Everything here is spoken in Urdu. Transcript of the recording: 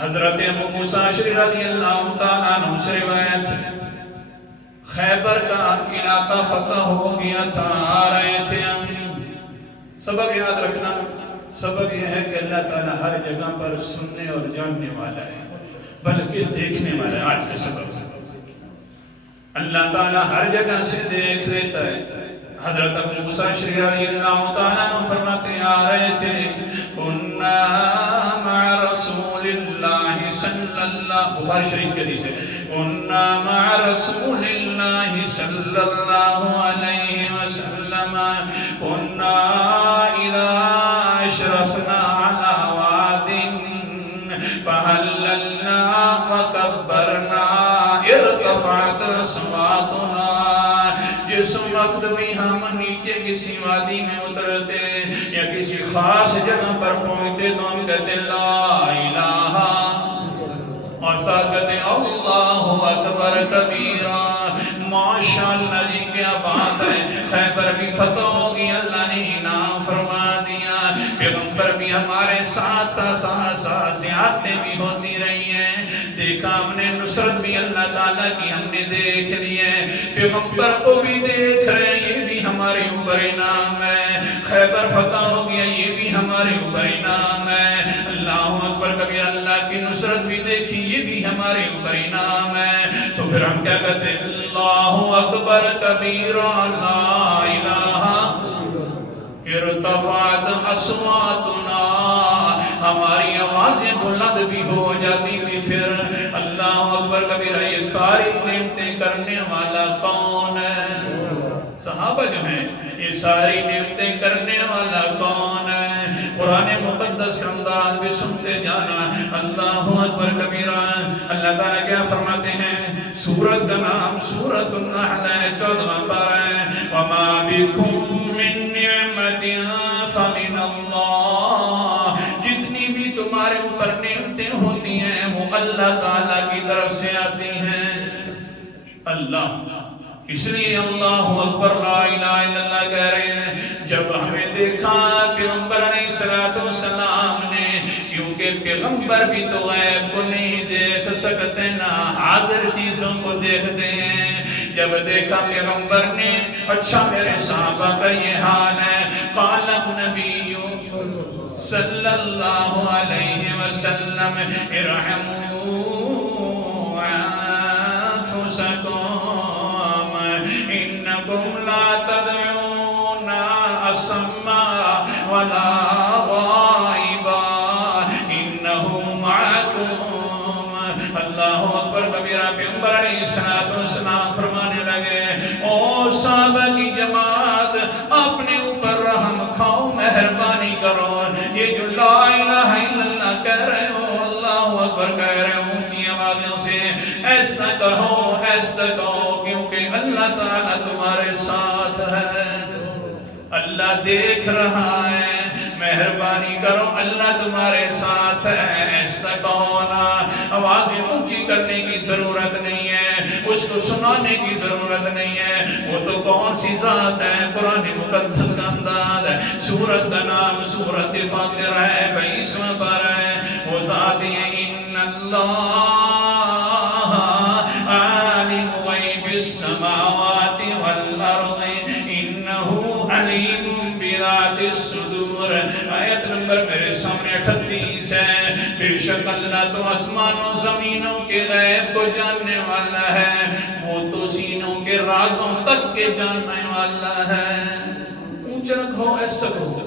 حضرت ابو موسیٰ اشعری رضی اللہ تعالیٰ عنہ سے روایت ہے، خیبر کا علاقہ فتح ہو گیا تھا، آ رہے تھے ہم۔ سبق یاد رکھنا، سبق یہ ہے کہ اللہ تعالیٰ ہر جگہ پر سننے اور جاننے والا ہے، بلکہ دیکھنے والا ہے۔ آج کا سبق اللہ تعالیٰ ہر جگہ سے دیکھ لیتا ہے۔ حضرت ابو موسیٰ اشعری رضی اللہ تعالیٰ عنہ فرماتے ہیں، آ رہے تھے کُنَّا مع رسول اللہ صلی اللہ، بخاری شریف کے حدیث ہے، کُنَّا مع رسول اللہ صلی اللہ علیہ وسلم کُنَّا اِذَا اشرفنا علی واد فحللنا وکبرنا ارتفعت اصواتنا۔ جس وقت بھی ہم نیچے کسی وادی میں اترتے یا کسی خاص جگہ پر پہنچتے تو ہم کہتے لا الہ، اور ساتھ کہتے ہیں اللہ اکبر کبیرہ۔ ماشاءاللہ جی کیا بات ہے، خیبر بھی فتح ہوگی، اللہ نے انعام فرما دیا، پیغمبر بھی ہمارے ساتھ ساتھ زیادتیں بھی ہوتی رہی ہیں، دیکھا ہم نے نصرت بھی اللہ تعالیٰ کی ہم نے دیکھ لی ہے، پیغمبر کو بھی دیکھ رہے ہیں، یہ بھی ہمارے اوپر انعام ہے، خیبر فتح ہو گیا یہ بھی ہمارے اوپر انعام ہے، اللہ اکبر کبیر، اللہ کی نصرت بھی دیکھی یہ بھی ہمارے اوپر انعام ہے۔ تو پھر ہم کیا کہتے ہیں اللہ اکبر کبیرہ لا الہ ارتفعت اصواتنا، ہماری آوازیں بلند بھی ہو جاتی تھی۔ پھر اللہ اکبر کبیرہ، یہ ساری نعمتیں کرنے والا کون ہے؟ صحابہ جو ہیں، یہ ساری نعمتیں کرنے والا کون ہے؟ قرآن مقدس کا انداز بھی سنتے جانا، اللہ اکبر کبیرہ۔ اللہ تعالیٰ کیا فرماتے ہیں؟ سورت کا نام سورۃ النحل ہے، 14واں پارہ ہے، وَمَا بِكُم مِّن نِّعْمَةٍ فَمِنَ اللَّهِ، جتنی بھی تمہارے اوپر نعمتیں ہوتی ہیں وہ اللہ تعالیٰ کی طرف سے آتی ہیں۔ اللہ، اس لیے اللہ اکبر لا الہ الا اللہ کہہ رہے ہیں۔ جب ہمیں دیکھا پیغمبر علیہ السلام نے، کیونکہ پیغمبر بھی تو غیب کو نہیں دیکھ سکتے، نہ حاضر چیزوں کو دیکھتے ہیں، جب دیکھا پیغمبر نے، اچھا میرے صحابہ کا یہ حال ہے، قال النبی صلی اللہ علیہ وسلم ارحموا انفسکم انکم لا تدعون اصما ولا غائبا انہو معکم۔ اللہ اکبر کبیرہ، پیغمبر علیہ السلام فرمانے لگے، او صحابہ کی جماعت، اپنے اوپر رحم کھاؤ، مہربانی کرو، یہ جو لا الہ الا اللہ کہہ رہے ہو، اللہ اکبر کہہ رہے ہو، اونچی آوازوں سے ایسا کہو، کیونکہ اللہ تعالیٰ تمہارے ساتھ ہے، اللہ دیکھ رہا ہے، مہربانی کرو، اللہ تمہارے ساتھ ہے، ایسا کہو نا۔ آوازیں اونچی کرنے کی ضرورت نہیں ہے، اس کو سنانے کی ضرورت نہیں ہے، وہ تو کون سی ذات ہے؟ قرآن مقدس کا انداز ہے، سورت کا نام سورت فاطر ہے، 22واں پارہ ہے، وہ ذات یہ ان اللہ عالم غیب السماوات والارض انہو علیم بذات الصدور۔ آیت نمبر میرے سامنے 38 ہے، بے شک اللہ تو آسمان و زمینوں کے غیب کو جاننے والا ہے، وہ تو سینوں کے رازوں تک کے جاننے والا ہے۔ اونچا رکھو، ایسا کرو۔